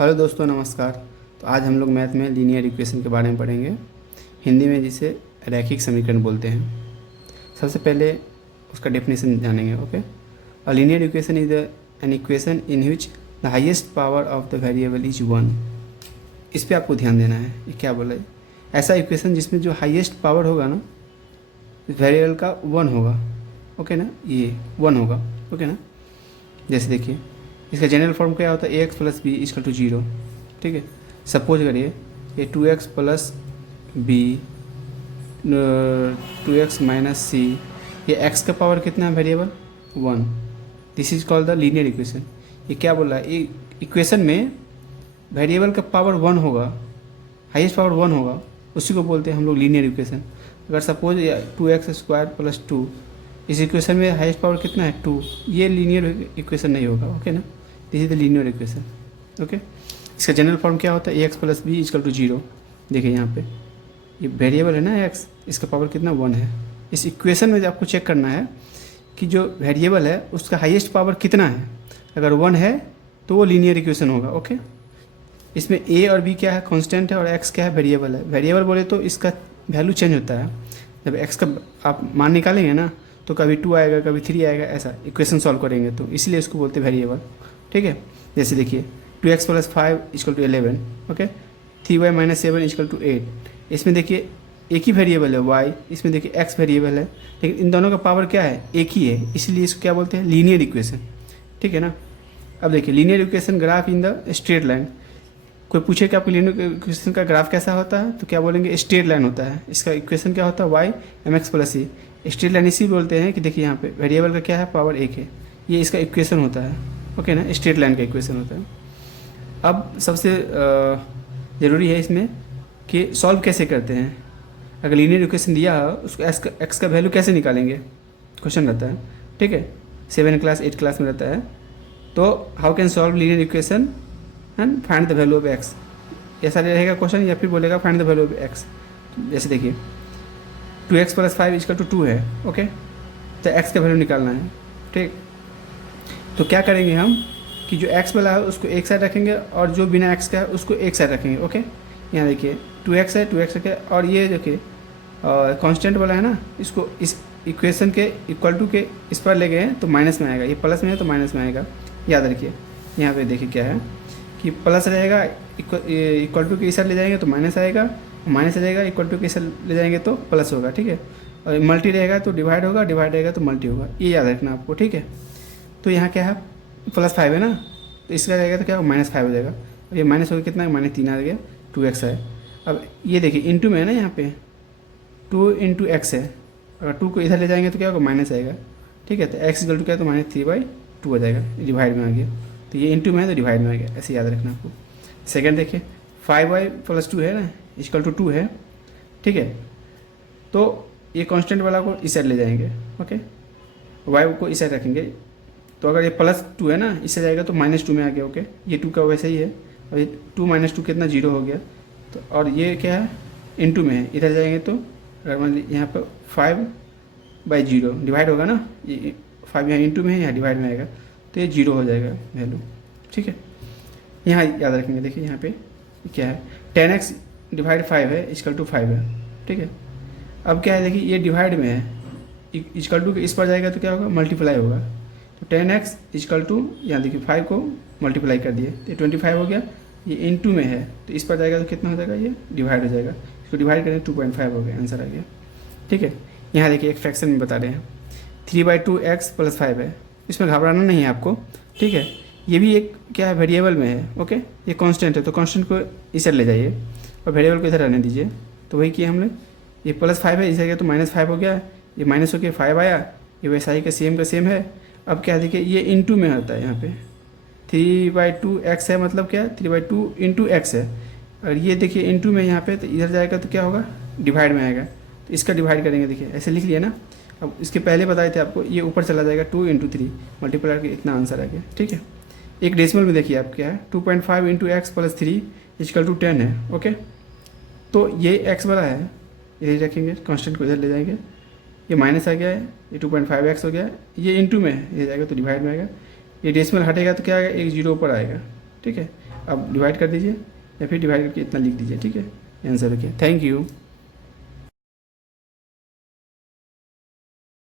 Hello दोस्तों, नमस्कार। तो आज हम लोग मैथ में लीनियर इक्वेशन के बारे में पढ़ेंगे, हिंदी में जिसे रैखिक समीकरण बोलते हैं। सबसे पहले उसका डेफिनेशन जानेंगे। Okay, a linear equation is an equation in which the highest power of the variable is 1। इस पे आपको ध्यान देना है। ये क्या बोला है? ऐसा इक्वेशन जिसमें जो हाईएस्ट पावर होगा ना वेरिएबल का 1 होगा। ओके ना, ये 1 होगा। ओके ना, जैसे देखिए इसका जनरल फॉर्म क्या होता है, A X plus B is equal to 0। ठीक है, सपोज करिए ये 2x plus B 2x minus सी, ये x का पावर कितना है variable 1। This is called the linear equation. ये क्या बोल रहा है, ये इक्वेशन में वेरिएबल का पावर 1 होगा, हाईएस्ट पावर 1 होगा, उसी को बोलते हैं हम लोग लीनियर इक्वेशन। अगर सपोज 2x स्क्वायर प्लस 2, इस इक्वेशन में हाईएस्ट पावर कितना है 2, ये लीनियर इक्वेशन नहीं होगा। ओके ना, this is the linear equation. Okay, इसका जनरल फॉर्म क्या होता है, A X plus B is equal to 0। देखिए यहाँ पे ये वेरिएबल है ना एक्स, इसका पावर कितना 1 है। इस इक्वेशन में आपको चेक करना है कि जो वेरिएबल है उसका हाईएस्ट पावर कितना है। अगर 1 है तो वो लीनियर इक्वेशन होगा। ओके, इसमें ए और बी क्या है, कांस्टेंट है, और एक्स क्या है, वेरिएबल है। वेरिएबल बोले तो इसका वैल्यू चेंज होता है। जब एक्स का आप मान निकालेंगे ना तो कभी 2 आएगा, कभी 3 आएगा, ऐसा इक्वेशन सॉल्व करेंगे तो इसलिए इसको बोलते हैं वेरिएबल। ठीक है, जैसे देखिए 2x plus 5 is equal to 11। Okay, 3y minus 7 is equal to 8। इसमें देखिए एक ही वेरिएबल है y, इसमें देखिए x वेरिएबल है, लेकिन इन दोनों का पावर क्या है, एक ही है, इसलिए इसको क्या बोलते हैं, लीनियर इक्वेशन। ठीक है ना। अब देखिए linear equation graph in the straight line. कोई पूछे कि आपको लीनियर इक्वेशन का ग्राफ कैसा होता है तो क्या बोलेंगे, स्ट्रेट लाइन होता है। इसका इक्वेशन क्या होता है, y mx प्लस सी। स्ट्रेट लाइन इसी बोलते हैं कि देखिए यहाँ पे वेरिएबल का क्या है, पावर 1 है, ये इसका इक्वेशन होता है। ओके ना, स्ट्रेट लाइन का इक्वेशन होता है। अब सबसे ज़रूरी है इसमें कि सॉल्व कैसे करते हैं। अगर लीनियर इक्वेशन दिया है उसको एक्स का वैल्यू कैसे निकालेंगे, क्वेश्चन रहता है। ठीक है, 7 क्लास 8 क्लास में रहता है। तो how can solve linear equation and find the value of x, ऐसा रहेगा क्वेश्चन, या फिर बोलेगा find the value of x. जैसे देखिए 2x प्लस 5 इजकल टू 2 है। ओके, तो एक्स का वैल्यू निकालना है। ठीक, तो क्या करेंगे हम कि जो x वाला है उसको एक साइड रखेंगे और जो बिना x का है उसको एक साइड रखेंगे। ओके, यहाँ देखिए 2x है, 2x रखे, और ये देखिए कांस्टेंट वाला है ना, इसको इस इक्वेशन के इक्वल टू के इस पर ले गए तो माइनस में आएगा, ये प्लस में है तो माइनस में आएगा। याद रखिए यहाँ पे देखिए क्या है कि प्लस रहेगा, इक्वल टू के इस साइड ले जाएंगे तो माइनस आएगा, माइनस रहेगा इक्वल टू के इस साइड ले जाएंगे तो प्लस होगा। ठीक है, और मल्टी रहेगा तो डिवाइड होगा, डिवाइड रहेगा तो मल्टी होगा, ये याद रखना आपको। ठीक है, तो यहाँ क्या है, प्लस 5 है ना, तो इसका रहेगा तो क्या होगा, माइनस 5 हो जाएगा, और ये माइनस हो गया कितना, माइनस 3 आ गया, 2x है। अब ये देखिए इंटू में है ना, यहाँ पे 2 इंटू एक्स है, अगर 2 को इधर ले जाएंगे तो क्या होगा, माइनस आएगा। ठीक है, तो x इक्वल टू क्या है, तो -3/2 हो जाएगा, डिवाइड में आ गया, तो ये इंटू में है तो डिवाइड में आ गया, ऐसे याद रखना आपको। सेकेंड देखिए 5y प्लस 2 है ना, इक्वल टू 2 है। ठीक है, तो ये कॉन्स्टेंट वाला को इस साइड ले जाएंगे। ओके, y को इस साइड रखेंगे, तो अगर ये प्लस 2 है ना, इससे जाएगा तो -2 में आ गया। ओके, ये 2 का वैसे ही है, और ये 2 - 2 कितना, 0 हो गया। तो और ये क्या है, इनटू में है, इधर जाएंगे तो अगर मान लीजिए यहाँ पर 5/0 डिवाइड होगा ना, ये 5 यहाँ इंटू में है, यहाँ डिवाइड में आएगा, तो ये 0 हो जाएगा वैल्यू। ठीक है, यहाँ याद रखेंगे। देखिए यहाँ पे क्या है, 10x डिवाइड 5 है इक्वल टू 5 है। ठीक है, अब क्या है, देखिए ये डिवाइड में है, इक्वल टू के इस पर जाएगा तो क्या होगा, मल्टीप्लाई होगा, तो 10x इक्वल टू यहाँ देखिए 5 को मल्टीप्लाई कर दिए तो 25 हो गया, ये इनटू में है तो इस पर जाएगा तो कितना हो जाएगा, ये डिवाइड हो जाएगा, इसको डिवाइड करें 2.5 हो गया, आंसर आ गया। ठीक है, यहाँ देखिए एक फ्रैक्शन में बता रहे हैं, 3/2x प्लस 5 है, इसमें घबराना नहीं है आपको। ठीक है, ये भी एक क्या है, वेरिएबल में है। ओके, ये कांस्टेंट है तो कांस्टेंट को इस साइड ले जाइए और वेरिएबल को इधर रहने दीजिए, तो वही किया हमने। ये प्लस 5 है, इधर गया तो -5 हो गया, ये माइनस हो गया 5 आया, ये वैसा ही का सेम है। अब क्या देखिए ये इनटू में होता है, यहाँ पे 3/2x है, मतलब क्या है 3/2 इंटू एक्स है, और ये देखिए इनटू में यहाँ पे, तो इधर जाएगा तो क्या होगा, डिवाइड में आएगा, तो इसका डिवाइड करेंगे। देखिए ऐसे लिख लिया ना, अब इसके पहले बताए थे आपको, ये ऊपर चला जाएगा 2 × 3 मल्टीप्लाई करके इतना आंसर आ गया। ठीक है, एक डेसिमल में देखिए आप क्या है, 2.5 into x plus 3 equal to 10 है। ओके, तो ये x वाला है, इधर रखेंगे, कांस्टेंट को इधर ले जाएंगे, ये माइनस आ गया है, ये 2.5x हो गया, ये इंटू में है, ये जाएगा तो डिवाइड में आएगा, ये डेसिमल हटेगा तो क्या आएगा, एक 0 ऊपर आएगा। ठीक है, अब डिवाइड कर दीजिए या फिर डिवाइड करके इतना लिख दीजिए, ठीक है, आंसर रखिए। Thank you.